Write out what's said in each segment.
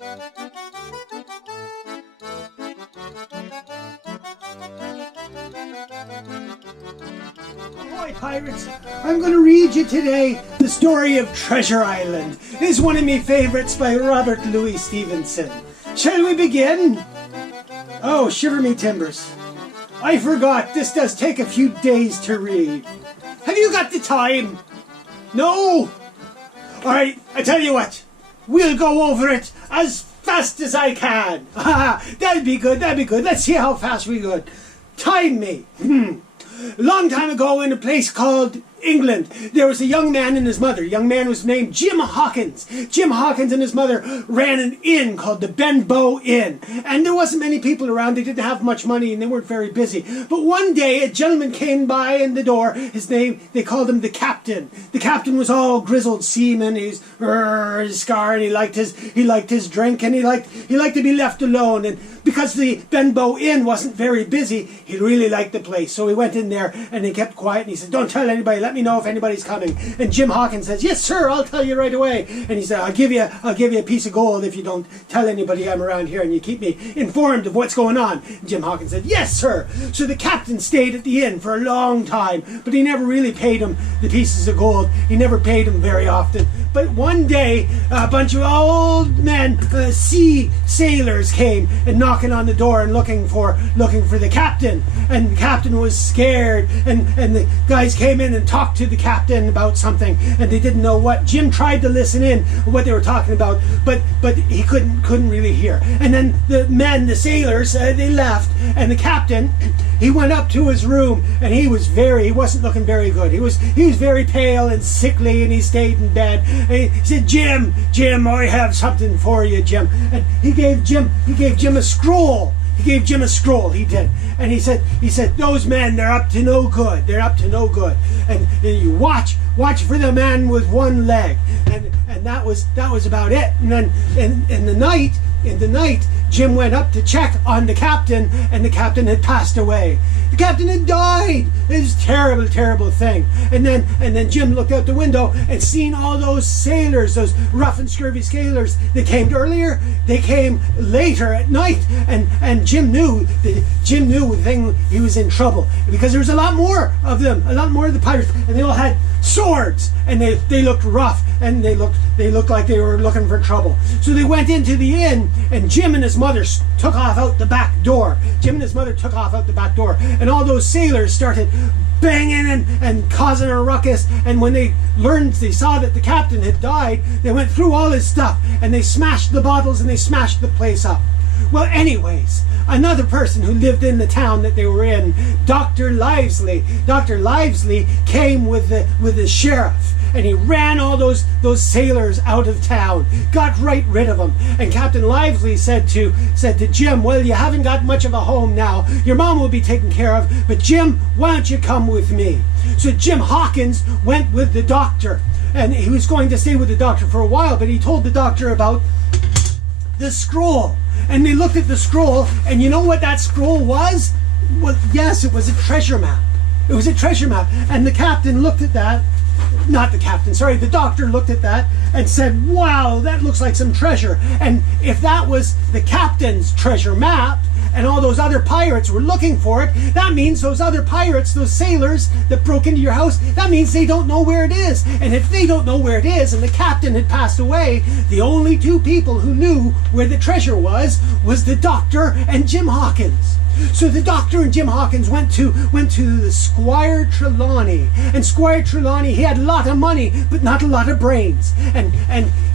Ahoy, pirates! I'm going to read you today the story of Treasure Island. It's one of my favourites by Robert Louis Stevenson. Shall we begin? Oh, shiver me timbers. I forgot, this does take a few days to read. Have you got the time? No? Alright, I tell you what. We'll go over it as fast as I can. That'd be good, that'd be good. Let's see how fast we go. Time me. Long time ago in a place called England, there was a young man and his mother. Young man was named Jim Hawkins. Jim Hawkins and his mother ran an inn called the Benbow Inn. And there wasn't many people around. They didn't have much money and they weren't very busy. But one day a gentleman came by in the door. His name, they called him the captain. The captain was all grizzled seaman. He's his scar and he liked his drink and he liked to be left alone. And because the Benbow Inn wasn't very busy, he really liked the place. So he went in there and he kept quiet and he said, "Don't tell anybody, let me know if anybody's coming." And Jim Hawkins says, "Yes, sir, I'll tell you right away." And he said, I'll give you a piece of gold if you don't tell anybody I'm around here and you keep me informed of what's going on." And Jim Hawkins said, "Yes, sir." So the captain stayed at the inn for a long time, but he never really paid him the pieces of gold. He never paid him very often. But one day, a bunch of old men, sea sailors came and knocking on the door and looking for the captain. And the captain was scared. And the guys came in and talked to the captain about something, and they didn't know what. Jim tried to listen in what they were talking about, but he couldn't really hear. And then the sailors, they left, and the captain, he went up to his room, and he wasn't looking very good. He was very pale and sickly, and he stayed in bed. And he said, Jim, I have something for you, Jim." And he gave Jim a scroll. He gave Jim a scroll, he did. And he said, "Those men, they're up to no good. They're up to no good. And you watch for the man with one leg." And that was about it. And then in the night, Jim went up to check on the captain, and the captain had passed away. The captain had died. It was a terrible, terrible thing. And then Jim looked out the window and seen all those sailors, those rough and scurvy sailors that came earlier. They came later at night, and Jim knew he was in trouble because there was a lot more of them, a lot more of the pirates, and they all had swords, and they looked rough, and they looked like they were looking for trouble. So they went into the inn, and Jim and his mother took off out the back door. And all those sailors started banging and causing a ruckus. And when they saw that the captain had died, they went through all his stuff, and they smashed the bottles, and they smashed the place up. Well, anyways, another person who lived in the town that they were in, Dr. Livesley. Dr. Livesley came with the sheriff, and he ran all those sailors out of town, got right rid of them. And Captain Livesley said to Jim, "Well, you haven't got much of a home now. Your mom will be taken care of, but Jim, why don't you come with me?" So Jim Hawkins went with the doctor, and he was going to stay with the doctor for a while, but he told the doctor about the scroll. And they looked at the scroll, and you know what that scroll was? Well, yes, it was a treasure map. It was a treasure map. And the captain looked at that. The doctor looked at that and said, "Wow, that looks like some treasure." And if that was the captain's treasure map, and all those other pirates were looking for it, that means those other pirates, those sailors that broke into your house, that means they don't know where it is. And if they don't know where it is, and the captain had passed away, the only two people who knew where the treasure was the doctor and Jim Hawkins. So the doctor and Jim Hawkins went to the Squire Trelawney. And Squire Trelawney, he had a lot of money, but not a lot of brains. And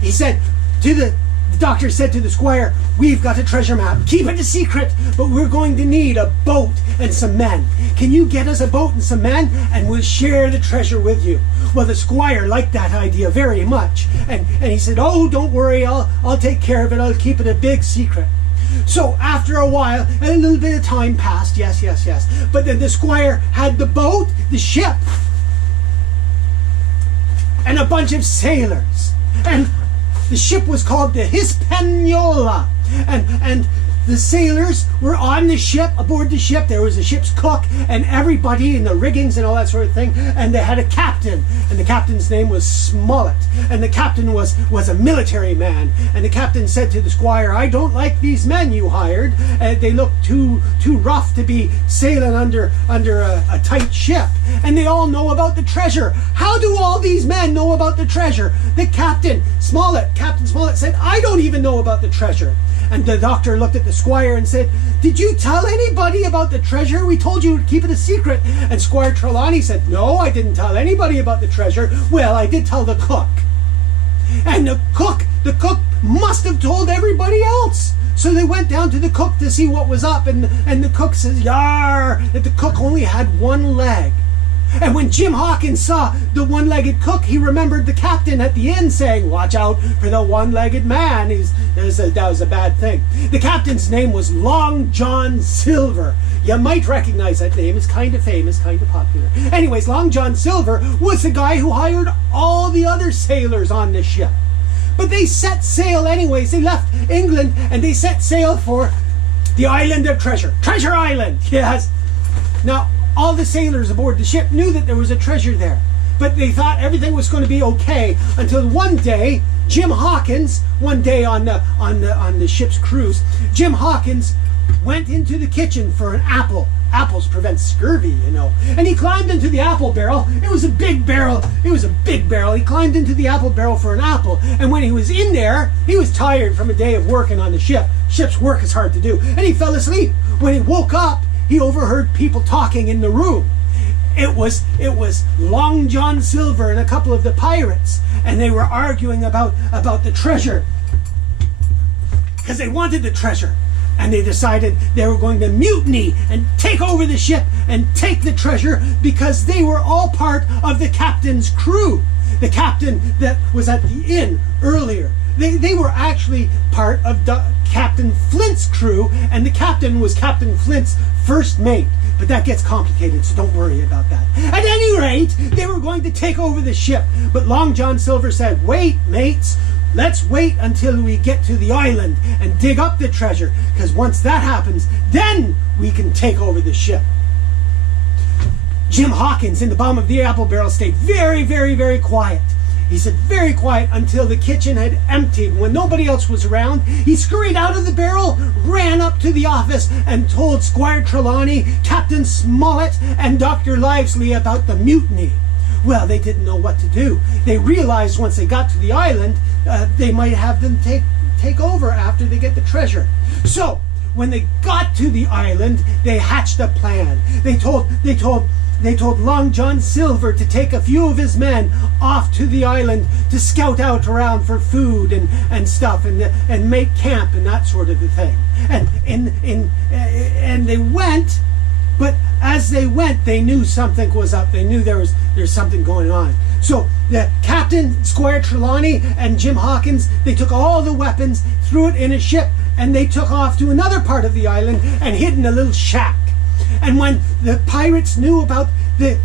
he said the doctor said to the squire, "We've got a treasure map. Keep it a secret, but we're going to need a boat and some men. Can you get us a boat and some men, and we'll share the treasure with you?" Well, the squire liked that idea very much, and he said, "Oh, don't worry, I'll take care of it. I'll keep it a big secret." So after a while, a little bit of time passed, yes. But then the squire had the boat, the ship, and a bunch of sailors. And the ship was called the Hispaniola. And the sailors were on the ship, aboard the ship. There was a ship's cook and everybody in the riggings and all that sort of thing. And they had a captain, and the captain's name was Smollett. And the captain was a military man. And the captain said to the squire, "I don't like these men you hired. They look too rough to be sailing under a tight ship. And they all know about the treasure. How do all these men know about the treasure?" The Captain Smollett said, "I don't even know about the treasure." And the doctor looked at the squire and said, "Did you tell anybody about the treasure? We told you to keep it a secret." And Squire Trelawney said, "No, I didn't tell anybody about the treasure. Well, I did tell the cook." And the cook must have told everybody else. So they went down to the cook to see what was up, and the cook says, "Yar," that the cook only had one leg. And when Jim Hawkins saw the one-legged cook, he remembered the captain at the inn saying, "Watch out for the one-legged man." That was a bad thing. The captain's name was Long John Silver. You might recognize that name. It's kind of famous, kind of popular. Anyways, Long John Silver was the guy who hired all the other sailors on the ship. But they set sail anyways. They left England and they set sail for the island of treasure. Treasure Island, yes. Now, all the sailors aboard the ship knew that there was a treasure there, but they thought everything was going to be okay until one day, Jim Hawkins, on the ship's cruise, Jim Hawkins went into the kitchen for an apple. Apples prevent scurvy, you know. And he climbed into the apple barrel. It was a big barrel. He climbed into the apple barrel for an apple. And when he was in there, he was tired from a day of working on the ship. Ship's work is hard to do. And he fell asleep. When he woke up, he overheard people talking in the room. It was Long John Silver and a couple of the pirates, and they were arguing about the treasure because they wanted the treasure, and they decided they were going to mutiny and take over the ship and take the treasure because they were all part of the captain's crew. The captain that was at the inn earlier. They were actually part of Captain Flint's crew, and the captain was Captain Flint's first mate. But that gets complicated, so don't worry about that. At any rate, they were going to take over the ship. But Long John Silver said, "Wait, mates. Let's wait until we get to the island and dig up the treasure, because once that happens, then we can take over the ship." Jim Hawkins in the bottom of the apple barrel stayed very, very, very quiet. He said very quiet until the kitchen had emptied. When nobody else was around, he scurried out of the barrel, ran up to the office, and told Squire Trelawney, Captain Smollett, and Dr. Livesey about the mutiny. Well, they didn't know what to do. They realized once they got to the island, they might have them take over after they get the treasure. So, when they got to the island, they hatched a plan. They told Long John Silver to take a few of his men off to the island to scout out around for food and stuff and make camp and that sort of a thing. And they went, but as they went, they knew something was up. They knew there's something going on. So the Captain, Squire Trelawney, and Jim Hawkins, they took all the weapons, threw it in a ship, and they took off to another part of the island and hid in a little shack. And when the pirates knew about the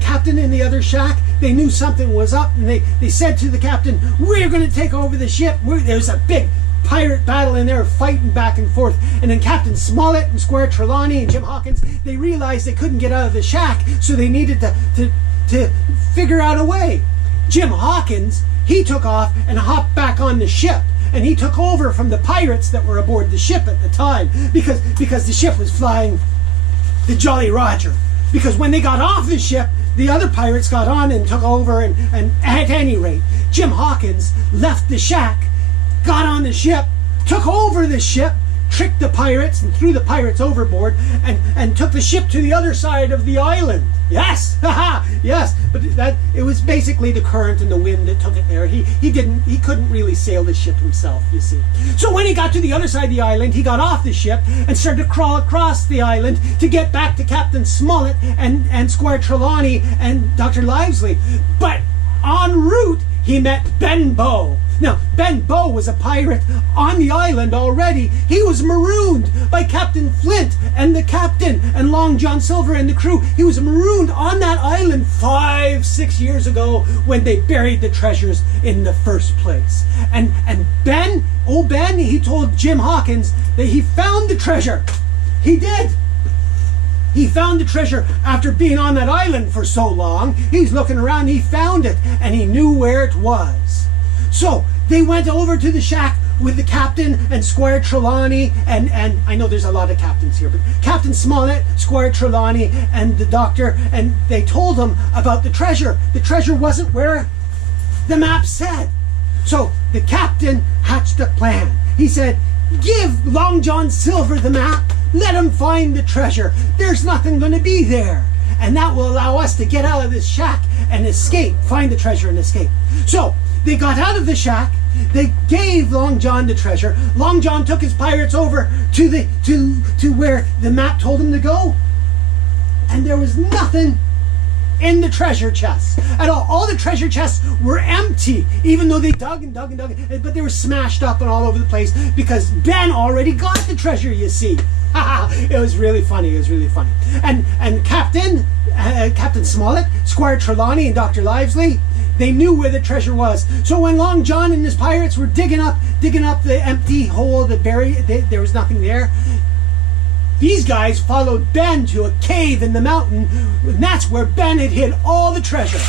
captain in the other shack, they knew something was up, and they said to the captain, "We're going to take over the ship." There's a big pirate battle in there, fighting back and forth. And then Captain Smollett and Squire Trelawney and Jim Hawkins, they realized they couldn't get out of the shack, so they needed to figure out a way. Jim Hawkins, he took off and hopped back on the ship. And he took over from the pirates that were aboard the ship at the time, because the ship was flying the Jolly Roger. Because when they got off the ship, the other pirates got on and took over, and at any rate, Jim Hawkins left the shack, got on the ship, took over the ship, tricked the pirates and threw the pirates overboard, and took the ship to the other side of the island. Yes, haha, yes. But it was basically the current and the wind that took it there. He couldn't really sail the ship himself, you see. So when he got to the other side of the island, he got off the ship and started to crawl across the island to get back to Captain Smollett and Squire Trelawney and Dr. Livesey. But en route, he met Benbow. Now, Benbow was a pirate on the island already. He was marooned by Captain Flint and the captain and Long John Silver and the crew. He was marooned on that island 5-6 years ago when they buried the treasures in the first place. And Ben, he told Jim Hawkins that he found the treasure. He did. He found the treasure after being on that island for so long. He's looking around, he found it, and he knew where it was. So they went over to the shack with the captain and Squire Trelawney, and I know there's a lot of captains here, but Captain Smollett, Squire Trelawney, and the doctor, and they told him about the treasure. The treasure wasn't where the map said. So the captain hatched a plan. He said, give Long John Silver the map. Let him find the treasure. There's nothing going to be there. And that will allow us to get out of this shack and escape, find the treasure and escape. So they got out of the shack. They gave Long John the treasure. Long John took his pirates over to where the map told him to go. And there was nothing in the treasure chests at all. All the treasure chests were empty, even though they dug and dug and dug, but they were smashed up and all over the place because Ben already got the treasure, you see. It was really funny. It was really funny. And Captain Smollett, Squire Trelawney, and Dr. Livesley, they knew where the treasure was. So when Long John and his pirates were digging up the empty hole, there was nothing there. These guys followed Ben to a cave in the mountain, and that's where Ben had hid all the treasure.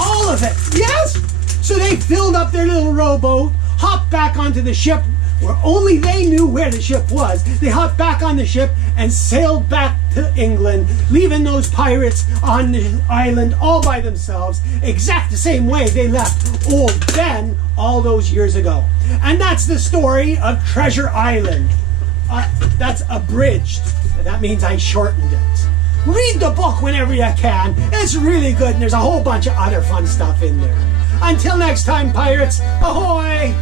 All of it, yes! So they filled up their little rowboat, hopped back onto the ship, where only they knew where the ship was. They hopped back on the ship and sailed back to England, leaving those pirates on the island all by themselves, exact the same way they left old Ben all those years ago. And that's the story of Treasure Island. That's abridged. That means I shortened it. Read the book whenever you can. It's really good, and there's a whole bunch of other fun stuff in there. Until next time, pirates, ahoy!